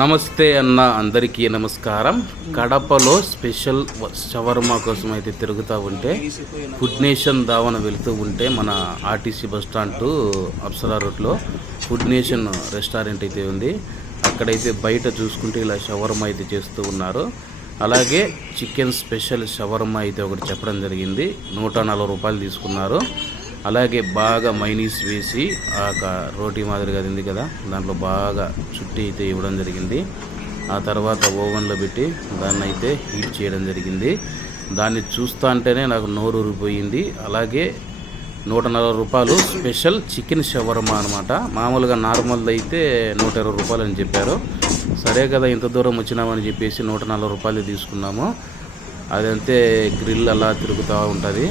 నమస్తే అన్న, అందరికీ నమస్కారం. కడపలో స్పెషల్ షవర్మా కోసం అయితే తిరుగుతూ ఉంటే ఫుడ్ నేషన్ దావన వెళుతూ ఉంటే మన RTC bus stand to Apsara రోడ్లో ఫుడ్ నేషన్ రెస్టారెంట్ అయితే ఉంది. అక్కడైతే బయట చూసుకుంటే ఇలా షవర్మా అయితే చేస్తూ ఉన్నారు. అలాగే చికెన్ స్పెషల్ షవర్మా అయితే ఒకటి చెప్పడం జరిగింది. 140 రూపాయలు తీసుకున్నారు. అలాగే బాగా మైనీస్ వేసి రోటీ మాదిరిగా ఉంది కదా, దాంట్లో బాగా చుట్టి అయితే ఇవ్వడం జరిగింది. ఆ తర్వాత ఓవెన్లో పెట్టి దాన్ని అయితే హీట్ చేయడం జరిగింది. దాన్ని చూస్తా అంటేనే నాకు నోరు ఊరిపోయింది. అలాగే 140 రూపాయలు స్పెషల్ చికెన్ షవర్మా అనమాట. మామూలుగా నార్మల్ అయితే 120 రూపాయలు అని చెప్పారు. సరే కదా, ఇంత దూరం వచ్చినామని చెప్పేసి 140 రూపాయలు తీసుకున్నాము. అదంతే గ్రిల్ అలా తిరుగుతూ ఉంటుంది.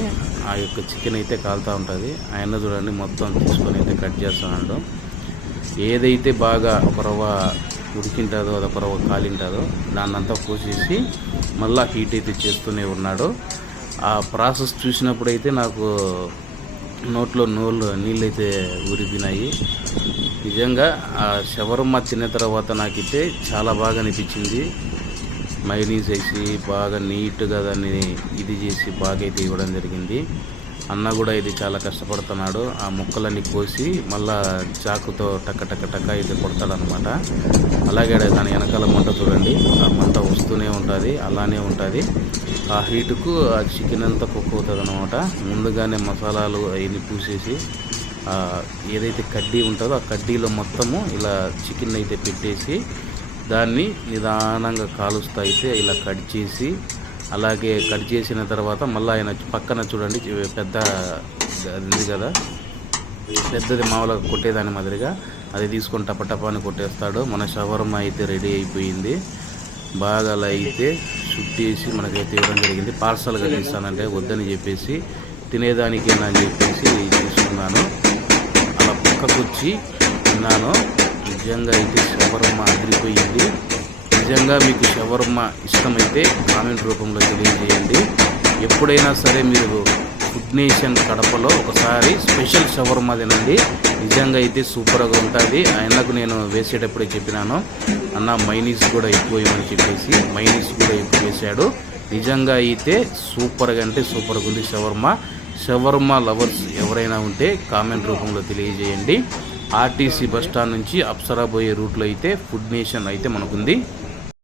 ఆ యొక్క చికెన్ అయితే కాలుతూ ఉంటుంది. ఆయన చూడండి మొత్తం తీసుకొని అయితే కట్ చేస్తున్నాడు. ఏదైతే బాగా ఒక రవ్వ ఉడికింటుందో అదొక రవ్వ కాలింటుందో దాన్నంతా కోసేసి మళ్ళీ హీట్ అయితే చేస్తూనే ఉన్నాడు. ఆ ప్రాసెస్ చూసినప్పుడైతే నాకు నోట్లో నీళ్ళు అయితే ఊరిపోయినాయి. నిజంగా ఆ షవర్మా తిన్న తర్వాత నాకైతే చాలా బాగా అనిపించింది. మైనీస్ వేసి బాగా నీట్గా దాన్ని ఇది చేసి బాగా అయితే ఇవ్వడం జరిగింది. అన్న కూడా ఇది చాలా కష్టపడుతున్నాడు. ఆ ముక్కలన్నీ కోసి మళ్ళా చాకుతో టక్క టక్క టక్క అయితే కొడతాడనమాట. అలాగే దాని వెనకాల మంట చూడండి, ఆ మంట వస్తూనే ఉంటుంది, అలానే ఉంటుంది. ఆ హీటుకు ఆ చికెన్ అంతా కుక్ అవుతుంది అనమాట. ముందుగానే మసాలాలు అవన్నీ పూసేసి ఏదైతే కడ్డీ ఉంటుందో ఆ కడ్డీలో మొత్తము ఇలా చికెన్ అయితే పెట్టేసి దాన్ని నిదానంగా కాలుస్తూ అయితే ఇలా కట్ చేసి, అలాగే కట్ చేసిన తర్వాత మళ్ళీ ఆయన పక్కన చూడండి పెద్ద ఉంది కదా, పెద్దది మామూలుగా కొట్టేదాని మాదిరిగా అది తీసుకొని టపటపాని కొట్టేస్తాడు. మన షవర్మా అయితే రెడీ అయిపోయింది. బాగా అలా అయితే చుట్టేసి మనకైతే ఇవ్వడం జరిగింది. పార్సల్గా తీస్తానంటే వద్దని చెప్పేసి తినేదానికేనా అని చెప్పేసి తీసుకున్నాను. అలా పక్కకొచ్చి తిన్నాను. నిజంగా అయితే షవర్మా అదిరిపోయింది. నిజంగా మీకు షవర్మా ఇష్టమైతే కామెంట్ రూపంలో తెలియజేయండి. ఎప్పుడైనా సరే మీరు ఫుడ్ నేషన్ కడపలో ఒకసారి స్పెషల్ షవర్మా తినండి. నిజంగా అయితే సూపర్గా ఉంటుంది. ఆయనకు నేను వేసేటప్పుడే చెప్పినాను, అన్న మైనీస్ కూడా ఎక్కువ వేయమని చెప్పేసి మైనీస్ కూడా ఎక్కువ వేసాడు. నిజంగా అయితే సూపర్గా అంటే సూపర్గా ఉంది షవర్మా లవర్స్ ఎవరైనా ఉంటే కామెంట్ రూపంలో తెలియజేయండి. ఆర్టీసీ బస్ స్టాండ్ నుంచి అప్సరా పోయే రూట్లో అయితే ఫుడ్ నేషన్ అయితే మనకుంది.